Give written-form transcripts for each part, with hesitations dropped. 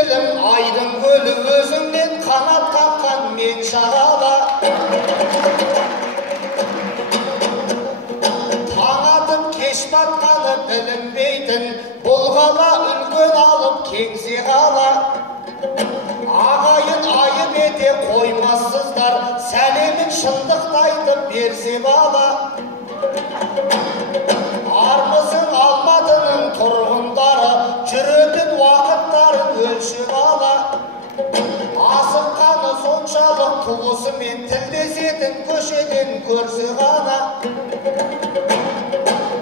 бейпілім айдың көлі өзіңнен қанат қаққан мен шағала. Таң атып кеш батқаны білінбейтін бұл қала үлкен алып кеңсе қала. Ағайын айып ете қоймассыздар, сәлемін шындықты айтып берсе бала. Армысың Алматының тұрғындары, жүретін уақыттарын өлшеп ала. Асыққаны соншалық туысымен тілдесетін көшеден көрсе ғана.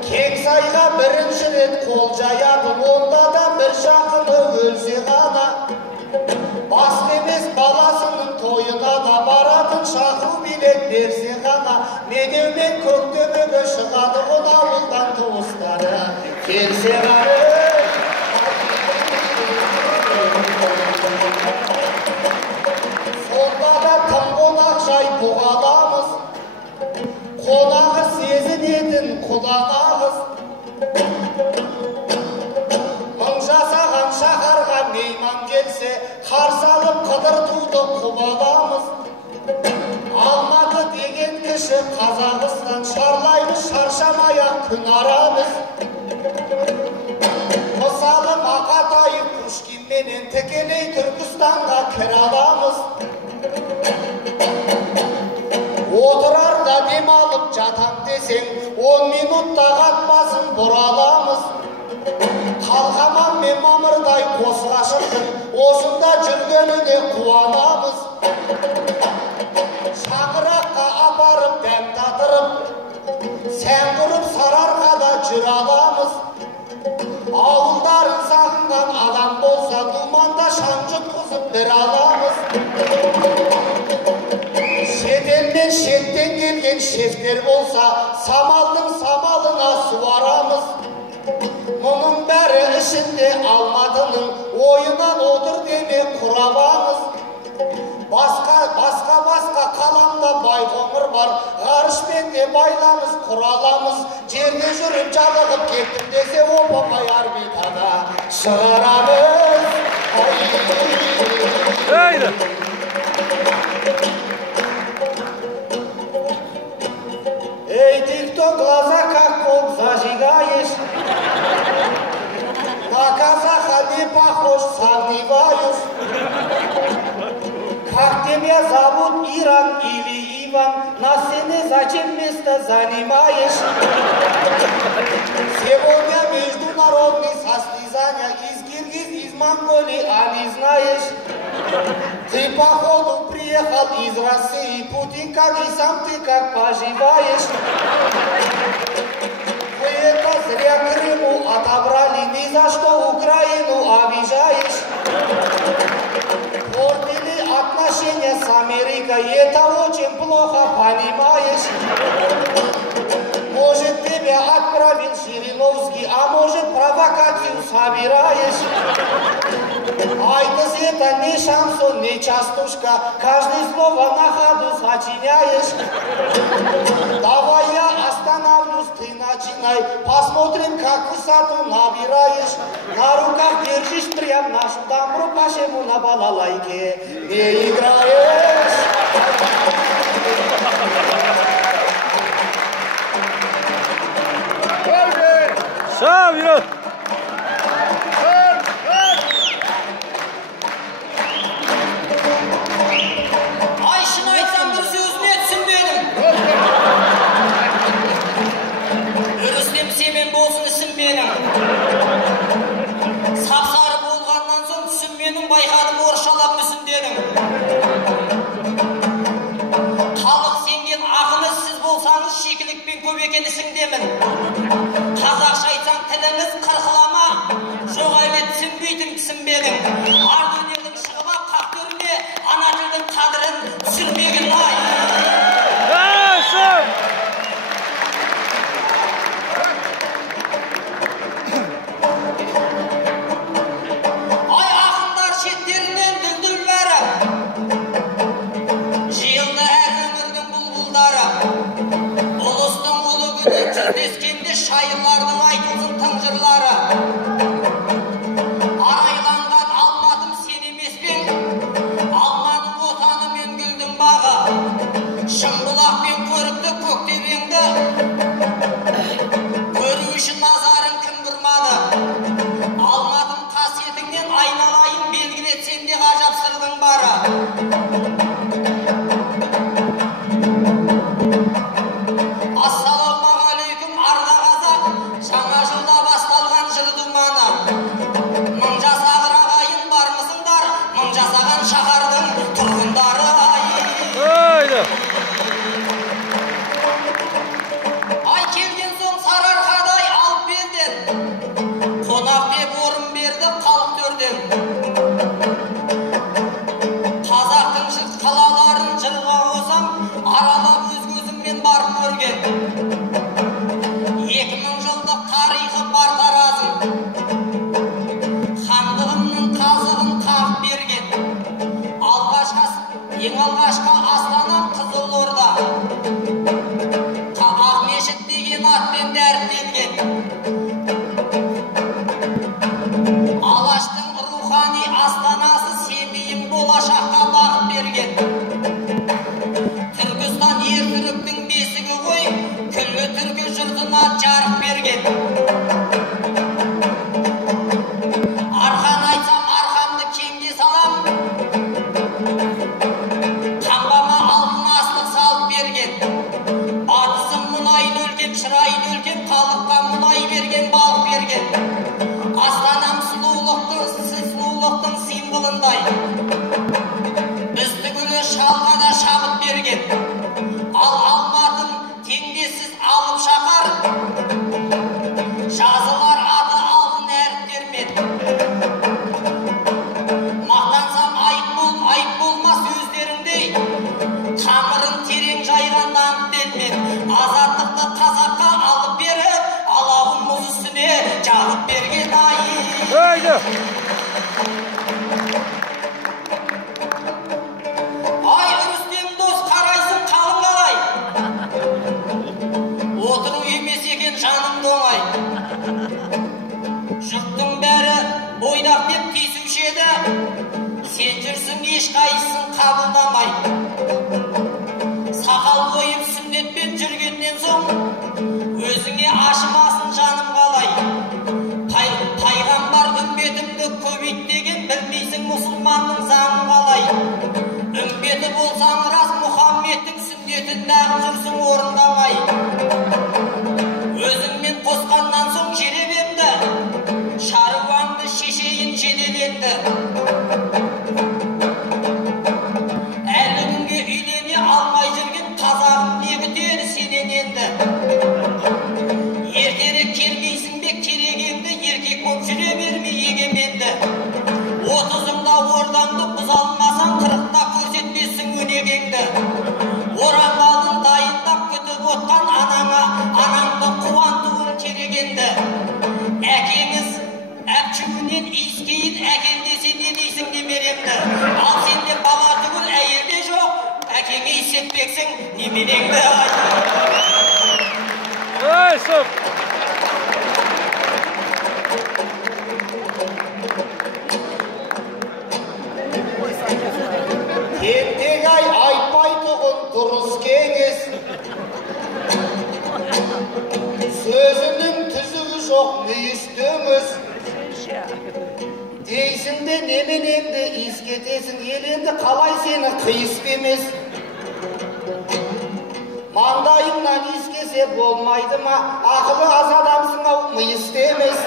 Кеңсайға бірінші рет қол жаятын, онда да бір жақыны өлсе ғана. Басты емес баласының тойына да баратын, шақыру билет берсе ғана. Медеумен көктөбеге шығады ғой ауылдан туыстары, келсе ғана. Сонда да тым қонақ жай бұғаламыз, қонағы сезінетін құланағыз. Мың жасаған шаһарға мейман келсе, қарсы алып қыдыртуды құбаламыз. Алматы деген кіші Қазақстан, шарлаймыз шаршамай-ақ күн арамыз. Мысалы Мақатаев Пушкинменен тікелей Түркістанға кіре аламыз. Отырарда демалып жатам десең, 10 минутта қатпасын бұраламыз. Қалқаман мен мамырдай қос ғашықтың осында жүргеніне қуанамыз. Шаңыраққа апарып дәм татырып, сән құрып Сарыарқада жүр аламыз. Ауылдарын сағынған адам болса, думанда шаң жұтқызып бір аламыз. Шетелден шеттен келген шефтер болса, самалдың самалына суарамыз. Мұның бәрі ішінде Алматының ойынан отыр деме құрабамыз. Басқа қаламда Байқоңыр бар, ғарышпен де байланыс құраламыз. Жерде жүріп жалығып кеттім десе, оп-оңай орбитада шығарамыз. Эй, ты кто, глаза как пол зажигаешь? На казаха не похож, сомневаюсь. Как тебя зовут, Иран или Иван? На сцене зачем место занимаешь? Сегодня международные состязания из Киргиз, из Монголии, а не знаешь? Ты, походу, приехал из России, Путин как и сам ты как поживаешь? Вы это зря Крыму отобрали, ни за что Украину обижаешь. Портили отношения с Америкой, это очень плохо, понимаешь? Может, тебя отправил Жириновский, а может, провокацию собираешь? Айтыс, это не шансон, не частушка, каждое слово на ходу сочиняешь. Давай я остановлюсь, ты начинай, посмотрим, как высоту набираешь. На руках держишь прям нашу дамбру, почему на балалайке не играешь? Шам, Юрат! Ай, шын айтсам бір сөзіне түсінбедім. Үрістем семен болсын ісім менің. Сап-сары болғаннан соң түсім менің, байқадым оршалап мүсінденің. Халық сенген ақыны сіз болсаңыз, шикілікпен көп екен ісіңдемін. Қазақша айтсаң тіліңіз қырқылама, жоқ әлі түсінбейтін түсінбедің. Ар дүниенің шығып қақ төріне, ана тілдің қадірін түсінбеген ай. Ай, ақындар шеттерінен дүлдүл бәрі, жиылды әр өмірдің бұлбұлдары. Ұлыстың ұлы күні жүздескенде шайырлардың айтылсын тың жырлары. Арайланған Алматым Ай, Рүстем дос, қарайсың қалың қалай. Отыру емес екен жанымды оңай. Жұрттың бәрі бойдақ деп тиісуші еді. Сен жүрсің ешқайсысын қабылдамай. Сақал қойып сүннетпен жүргеннен соң өзіңе ашымасын жаным қалай. Пайғамбар үмбетімді көбейт деген білмейсің мұсылманның заңын қалай. Үмбеті болсаң рас Мұхаммедтің сүннетін нағып жүрсің орындамай. Өзіңмен қосқаннан соң жеребемді, шаруаңды шешейін жеделенді. Әлі күнге үйлене алмай жүрген қазағым не күтер сенен енді. Ертерек келмейсің бе керегеңді, еркек боп жүре бермей егеменді. 30-ыңда ордаңды бұзалмасаң, 40-та көрсетпесің өнегеңді. Оранғалдың дайындап күтіп отқан анаңа, анаңды қуантуын керегенді. Әкеңіз әпчігінен иіскейін әкел десе не дейсің немеремді. Ал сенде бала түгіл әйелде жоқ, әкеңе иіссетпексің немереңді. Ай, соп! Тентек-ай айтпайтұғын дұрыс кеңес. Сөзінің түзігі жоқ мүйістіңіз. Дейсің де неменемді искетесің, еленді қалай сені қиысты емес. Маңдайымнан искесе болмайды ма, ақылы аз адамсың ау, мүйісті емес.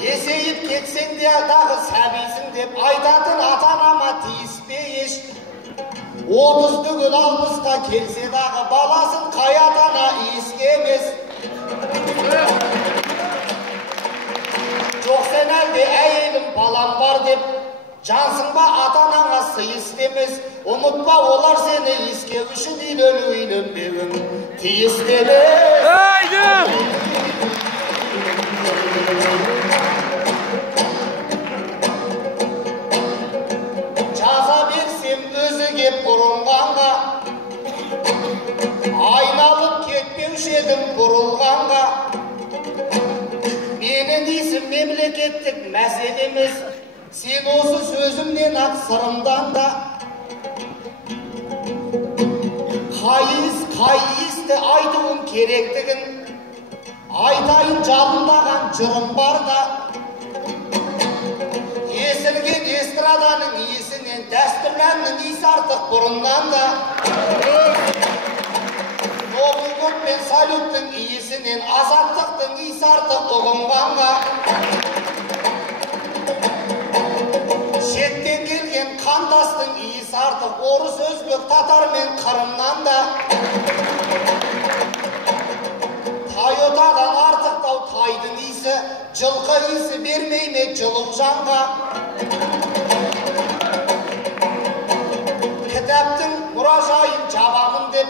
Есейіп кетсең де дағы сәбейсің деп айтатын ата-анама тиіспе еш. 30 түгіл 60-қа келсе дағы баласын қай ата-ана иіскемес. Жоқ сен әлде әйелім балам бар деп, жансың ба ата-анаңа сый істемес. Ұмытпа олар сені иіскеу үшін үйленбеуің тиістемес. Айдым! Жаза берсем өзі кеп бұрынғанға, айналып кетпеуші едім бұрылғанға. Менің дейсің мемлекеттік мәселе емес, сен осы сөзімнен ақ сырымдан да. Қайысты айтуым керектігін, айтайын жалындаған жырым бар да. Есілген эстраданың иесінен, дәстүрлі әннің иісі артық бұрыннан да. Новый год пен салюттың иесінен, азаттықтың иісі артық ұғынғанға. Шеттен келген қандастың иісі артық, орыс, өзбек, татар мен Қырымнан да. Тойотадан артықтау тайдың иісі, жылқы иісі бермей ме жылу жанға. Кітаптың мұражайын жабамын деп,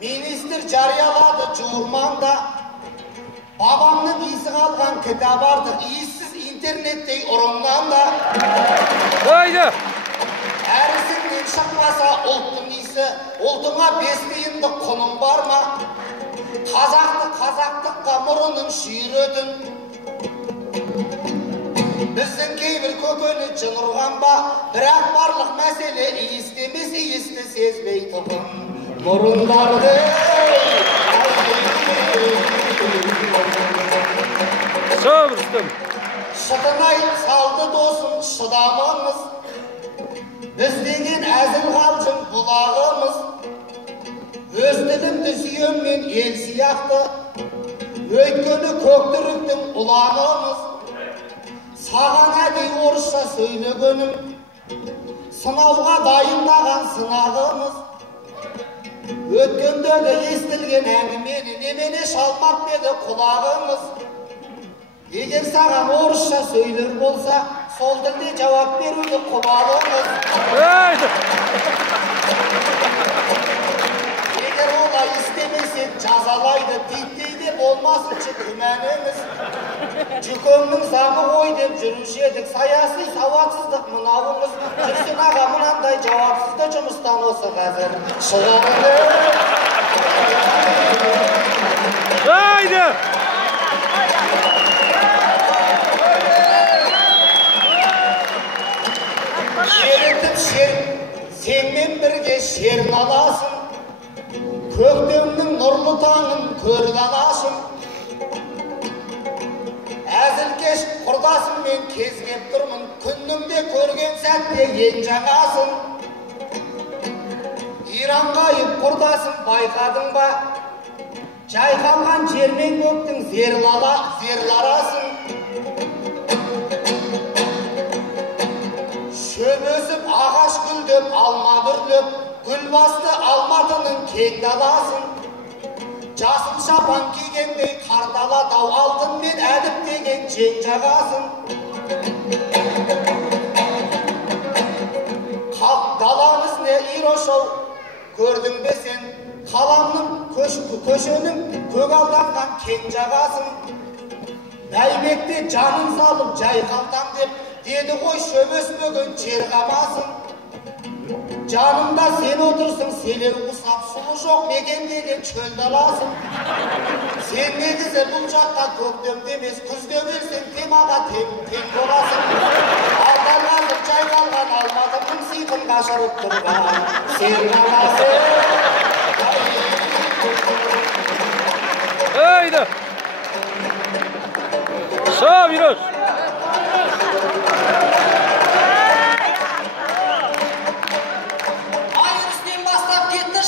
министр жариялады жуырманда. Бабамның иісі қалған кітап артық, иіссіз интернеттей ұрымнан да. Haydi! Әрісіңнен шықпаса ұлттың иісі, ұлтыңа 5 тиындық құның бар ма? Қазақты қазақтыққа мұрының шүйіретін. Біздің кейбір көкөні жын ұрған ба, бірақ барлық мәселе иістемес, иісті сезбейтұғын мұрындарды. Sağ Rüstem! Шытынай салды досым шыдамымыз, біз деген әзіл қалжың бұлағымыз. Өз тілімді сүйем мен ел сияқты, өйткені көктүріктің ұланымыз. Саған әдей орысша сөйлегенім, сынауға дайындаған сынағымыз. Өткендегі естілген әңгімені немене шалмақ деді құлағымыз. Егер саған орысша сөйлер болса, сол тілде жауап беруді құбалымыз. Егер олай істемесек жазалайды, титтейде болмасыншы күмәніміз. Жүкемнің заңы ой деп жүруші едік, саяси сауатсыздық мынауыңыз, жүрсін аға мынандай жауапсызды жұмыстан осы қазір шығамын. Haydi! Шерітіп сенмен бірге шерін аласың, көктемнің нұрлы таңын көрді анашым. Әзілкеш құрдасыммен кезгеп тұрмын, күнімде көрген сәтте ең жаңасың. Иранғайып құрдасым байқадың ба, жайқалған жермен көктің зерларасың. Шөп өсіп, ағаш гүлдеп, алма бүрлеп, гүл басты алматының кең даласың. Жасыл шапан кигендей қардала тау алтынмен әдіп деген жең жағасың. Қап даламыз не ирошоу, көрдің бе сен, қаламның көшенің көк алданған кең жағасың. Бәймекте жанын салып жайқалтам деп, деді ғой шөп өспеген жер қамасың. Жанымда сен отырсың, селер құсап, суы жоқ мекендеген чөл даласың. Сен негізі бұл жаққа көктемде емес, күзде келсең темаға тең боласың. Алдан қазір жайқалған алматының сиқын қашырып тұрған сен қаласың. Haydi! Sağ biraz.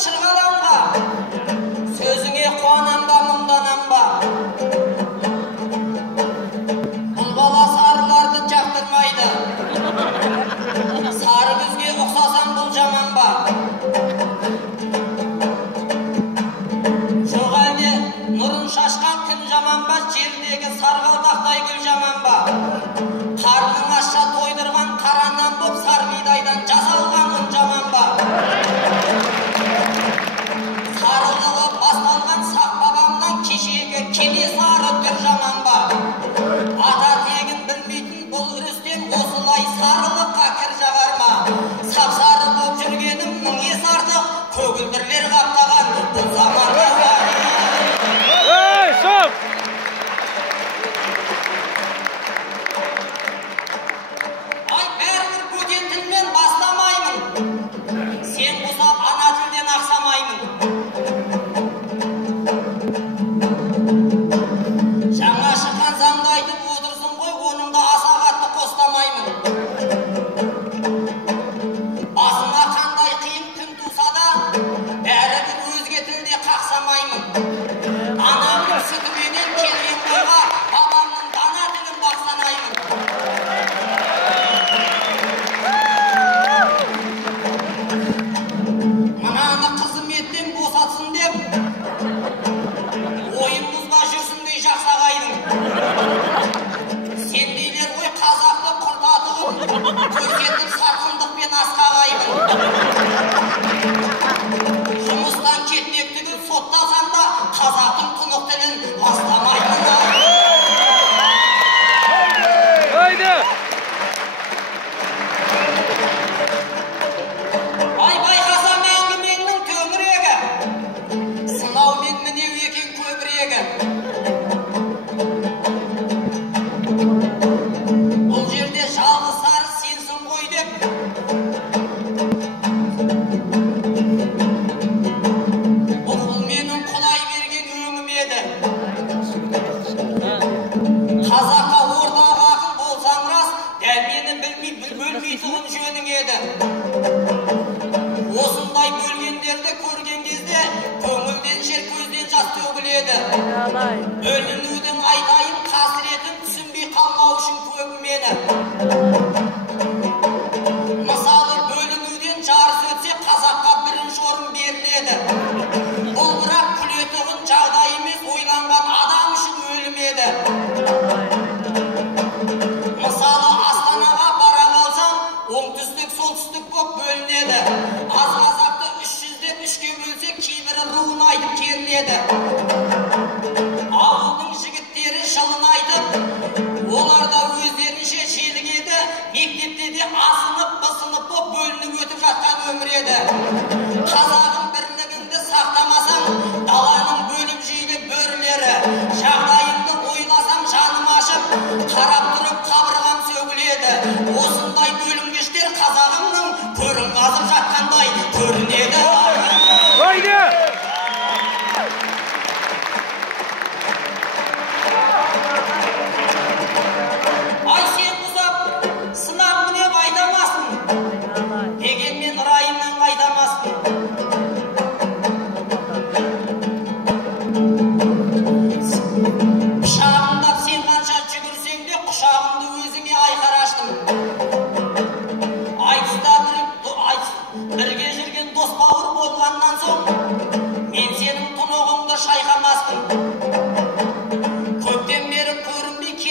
Шырғаланға, сөзіңе қуанам ба, мұңданам ба. Бұл бала сарыларды жақтырмайды. Сары күзге ұқсасам бұл жаман ба. Жоқ әлде нұрын шашқан күн жаман ба, жердегі сарғалдақтай гүл жаман ба. Қарның ашша тойдырған қаранан боп сармидайдан жасалған ұн жаман ба. Сарылығы басталған сақ бабамнан кешегі кенесары түр жаман ба. Ата тегін білмейтін бұл үрістен осылай сарылыққа кір жағар ма. Сап-сары боп жүргенім мың ес артық, көгілдірлер қаптаған бұл заманда бар. Ей, соқ! Ай, бәрібір бөтен тілмен бастамаймын. Сен қосап ана тілден ақсамаймын. Жаңа шыққан заңды айтып отырсың ғой, оның да аса қатты қостамаймын. Басыма қандай қиын күн туса да, бәрібір өзге тілде қақсамаймын. Анамның сүтіменен келген қойға, бабамның дана тілін бақсанаймын. Мынаны қызметтен босатсын деп, ойын бұзба жүрсіндей жақсағайдың. Сендейлер ғой қазақты құртатығын, көрсетіп сатқындықпен асқағайдың. Жұмыстан кетмектігін соттасам да, қазақтың тұнық тілін бастамайдың. Haydi! Ай, байқасам әңгіменің төңірегі, сынаумен мінеу екен көбірегі. Бұл жерде жалғыз сары сенсің ғой деп, бұл менің құлай берген өңім еді. Қазаққа ортақ ақыл болсаң рас, дәл мені бөлмейтұғын жөнің еді. Осындай бөлгендерді көрген кезде, көңілден жер көзден жас төгіледі. Бөлінудің айтайын қасіретін түсінбей қалмау үшін көбі мені. Мысалы, бөлінуден жарыс өтсе, қазаққа бірінші орын беріледі. Бұл бірақ күлетұғын жағдай емес, ойланған адам үшін өлім еді. Мысалы, Астанаға бара қалсам, оңтүстік, солтүстік боп бөлінеді. Аз қазақты 300-ден 3-ке бөлсе, кейбірі руын айтып керіледі. Ауылдың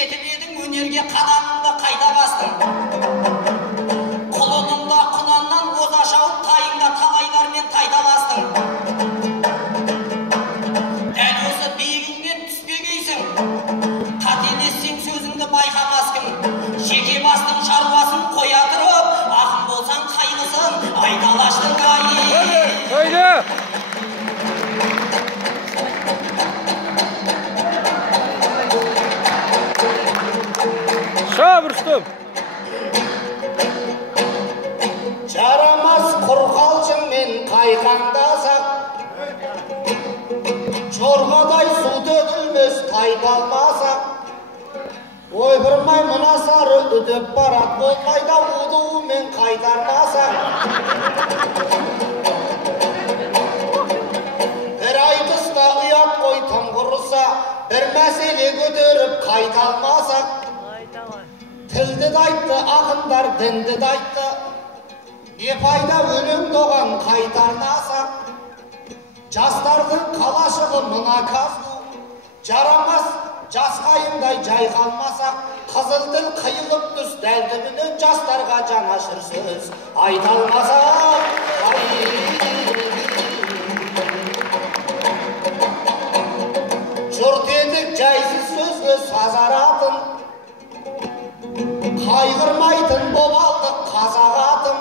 кетіп едің, өнерге қадамыңды қайта бастың. Құлыныңда құнаннан оза шауып, тайыңда талайлармен тайталастың. Дәл осы биігіңнен түспегейсің, қателессең сөзіңді байқамас кім. Жеке бастың шаруасын қоя тұрып, ақын болсаң қайғысын айдалаштың ай. Haydi. Şab Rüstüm. Жарамас құр қалжыңмен қайқаңдасақ, жорғадай су төгілмес тайпалмасақ, ойбырмай мына сары үдеп барат болмайда удуымен қайтармасақ. Бір ай тыста ұят қой тым құрыса, бір мәселе көтеріп қайталмасақ. Тілді дайтты ақындар, дінді дайтты, не пайда өлеңді оған қайтармасақ. Жастардың қалашығы мына казду, жарамас жас қайыңдай жайқалмасақ. Қызыл тіл қиылып түс дәлдігінен жастарға жанашыр сөз айталмасақ. Жұрт едік жайсыз сөзге сазаратын, қайғырмайтын болалдық қазақ атын.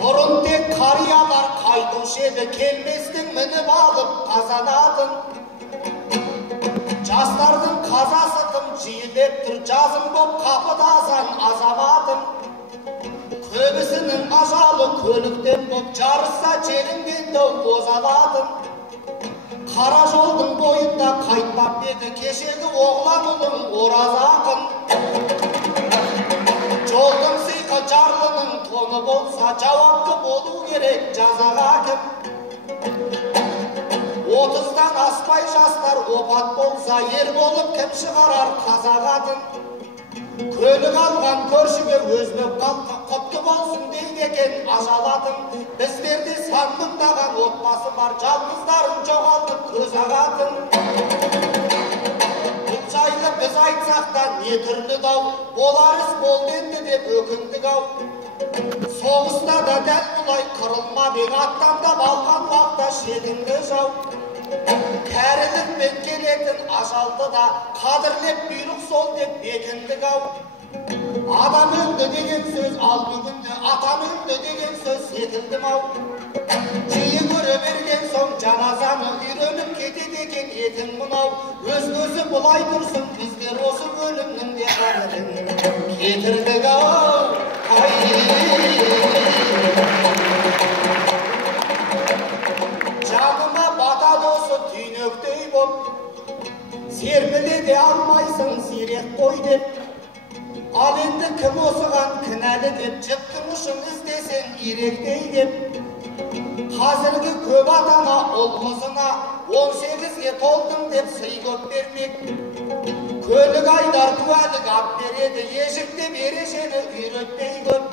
Бұрын тек қариялар қайтушы еді, келместің мініп алып қазанатын. Жастардың қазасы тым жиілеп тұр, жазым боп қапыдасан азаматын. Көбісінің ажалы көліктен боп, жарысса желінгенді бозалатын. Қара жолдың бойында қайтпап еді, кешегі оғлан ұлың ораз ақын. Жолдың сыйқы жарлының тоны болса, жауапты болу керек жазаға кім. 30-дан аспай жастар опат болса, ер болып кім шығарар қазақ атын. Көлік алған көршіге өзбек халқы құтты болсын дейді екен ажал атын. Біздерде сан мыңдаған отбасы бар, жалғыздарын жоғалтып көз ағатын. Бұл жайлы біз айтсақ та не түрлі дау, болар іс болды енді деп өкіндік ау. Соғыста да дәл бұлай қырылмап ең, аттандап алған уақытта шетіңді жау. Кәрілікпен келетін ажалды да қадірлеп бұйрық сол деп бекіндік ау. Адам өлді деген сөз ал бүгінде, атам өлді деген сөз секілдім ау. Жиі көре берген соң жаназаны үйреніп кетеді екен етің мынау. Өз-өзі бұлай тұрсын, біздер осы өлімнің де қадірін кетірдік ау. Жаныма батады осы түйнектей боп, серпіле де алмайсың сирек қой деп. Ал енді кім осыған кінәлі деп, жіптің ұшын іздесең иректей деп. Қазіргі көп атана ұл қызына 18-ге толдым деп сый көп бермек. Көлік айдар куәлік ап береді, ешікте берешені үйретпей көп.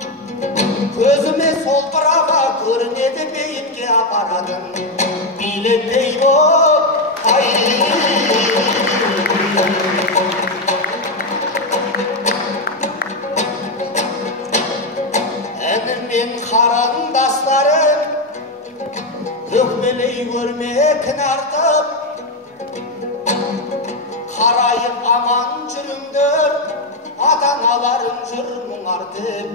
Көзіме сол қыраға көрінеді, бейінге апарадың билетпей боп. Әніммен қарындастарым, өкмелей көрме кінартып, қарайып аман жүріңдер, ата-аналарың жүр мұңартып.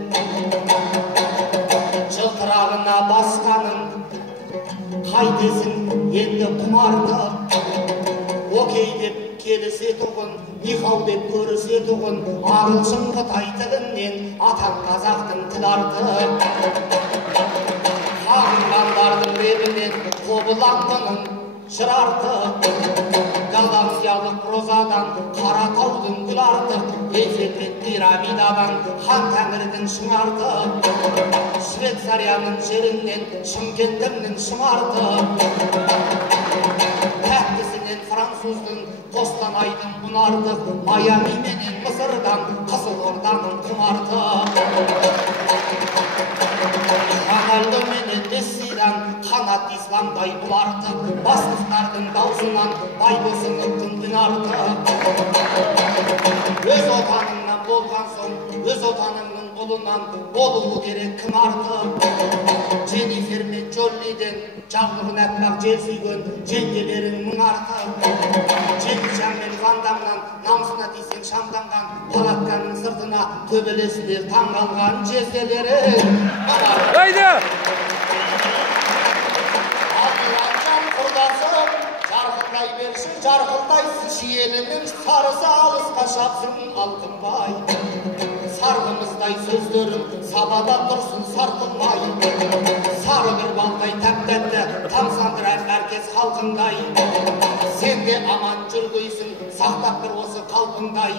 Жылтырағына басқанын қайтесін енді құмартып. Окей деп келісе тұғын, нихау деп көрісе тұғын, ағылшын қытай тілінен атан қазақтың тіл артып. Қағынғандардың лебінен қобыландының жыр артып. Голландиялық прозадан Қаратаудың гүл артып, Эйфель пирамидадан хан тәңірдің шың артып. Швейцарияның жерінен Шымкентімнің шың артып. Тәттісінен француздың Қостанайдың мұн артып. Майами менен Мысырдан Қызылорданың құм артып. Рональдо менен Мессидан қанат исламдай бұл артып. Бастықтардың даусынан бай босынып күн артып. отаныңның ұлынан болуы керек кім артық. Дженнифер мен Джоллиден жаулығын әппақ жел сүйген жеңгелерің мың артық. Джеки Чан мен Ван Дамнан намысына тисең шамданған палатканың сыртына төбелесінде таң қалған жезделерің мың артық. Haydi. Жарқылдай берші, жарқылдайсың шиелінің сарысы алысқа шапсың алқынбай. Сарғымыздай сөздерің сабада тұрсын сарқылмай. Сары бір балдай тәп-тәтті тамсандырар әркез халқындай. Сен де аман жүргейсің, сақтап бір осы қалпыңдай.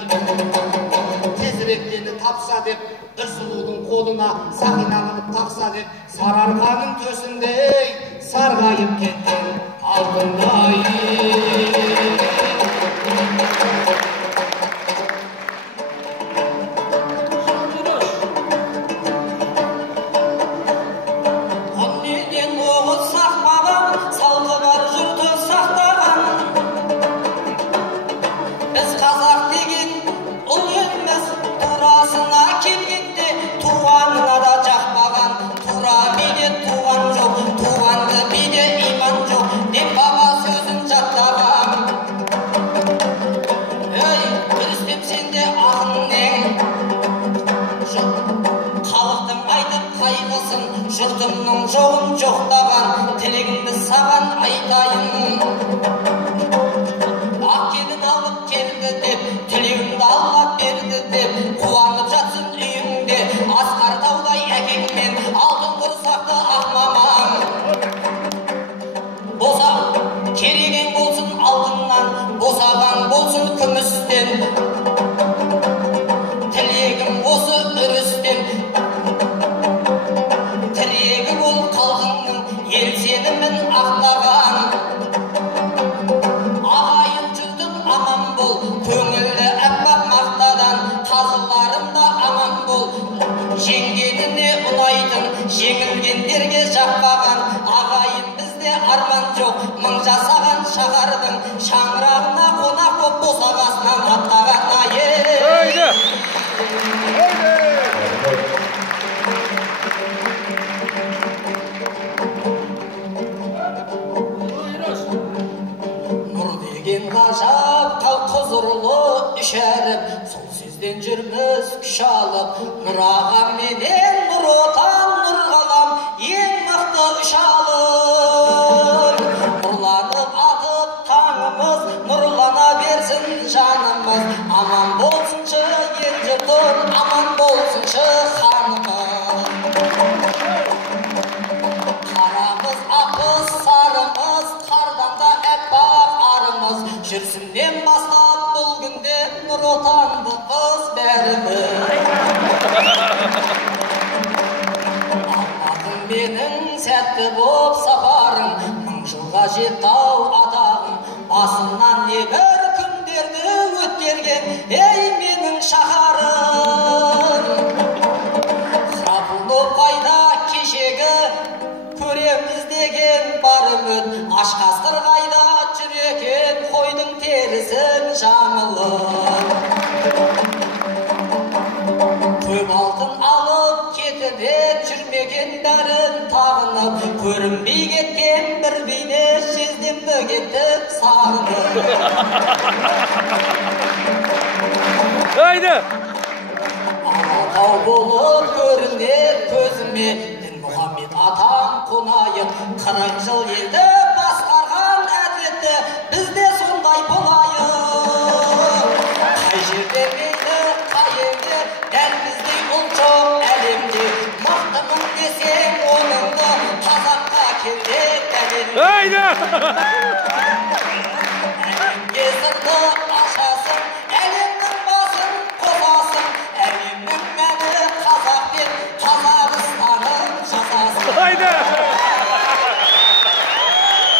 Тезірек тапса деп, бір сұлудың қолына сақина қылып тақса деп, сарыарқаның төсіндей сарғайып кеткен алтындай. Өннеден оғыз сақмаған, салты бар жұрты сақтаған. Біз қазақ деген ұл елміз, турасына келгенде туғанына да жақпаған. Тура биде туған жоқ, туғанды биде иман жоқ, деп баба сөзін жаттаған. Ей, дұрыстеп сенде ақының ең. Халықтың айтып қайғысын, жұртымның жоғын жоқтаған, тілегімді саған айтайын. Ақ келін алып келді деп, тілеуімді Алла берді деп, қуанып жатсын үйіңде, асқар таудай әкеңмен, алтын құрсақты ақ мамаң. Боса керегең болсын алтыннан, босағаң болсын күмістен. Тілегім осы үрістен, тірегі бол қалғыңның, ел сенімін ақтаған. Ағайын жұртым аман бол, көңілі әппақ мақтадан, қазыларым да аман бол. Жеңгеніне ұнайтын, жеңілгендерге жақпаған. Ағайын бізде арман жоқ, мың жасаған шағардың, шаңырағына қонақ боп босағасынан аттаған. Haydi. Нұр деген ғажап, қал құзырлы үшәріп, сол сөзден жүрміз күш алып. Нұр ағам менен нұр отан, нұр қалам, ең мықты үш алып. Нұрланып атып таңымыз, нұрлана берсін жанымыз. Аман болсыншы ел жұртым, аман болсыншы ханымыз. Қарамыз, ақыз, сарымыз, қардан да әппақ арымыз. Жүрсіннен бастап бұл күнде нұр отандықпыз бәріміз. Алматым менің сәтті боп сапарың, мың жылға жетау атағың. Басынан небір күндерді өттерген, ей менің шаһарым. Храпунов қайда кешегі, көреміз деген бар үміт. Аш қасқыр қайда жүр екен, қойдың терісін жамылып. Көп алтын алып кетіп жүрмеген бәрін тағынып. Көрінбей кеткен бір бейне жездемді кетіп сағынып. Haydi. Алатау болып көрінер көзіме, Дінмұхаммед атам қонайын. 40 жыл елді басқарған әділетті, бізде сондай болайын. Қай жерде мейлі, қай елде, дәл біздей ұл жоқ әлемде. Мықтымын десең оныңды, қазаққа келде дәлелде. Haydi.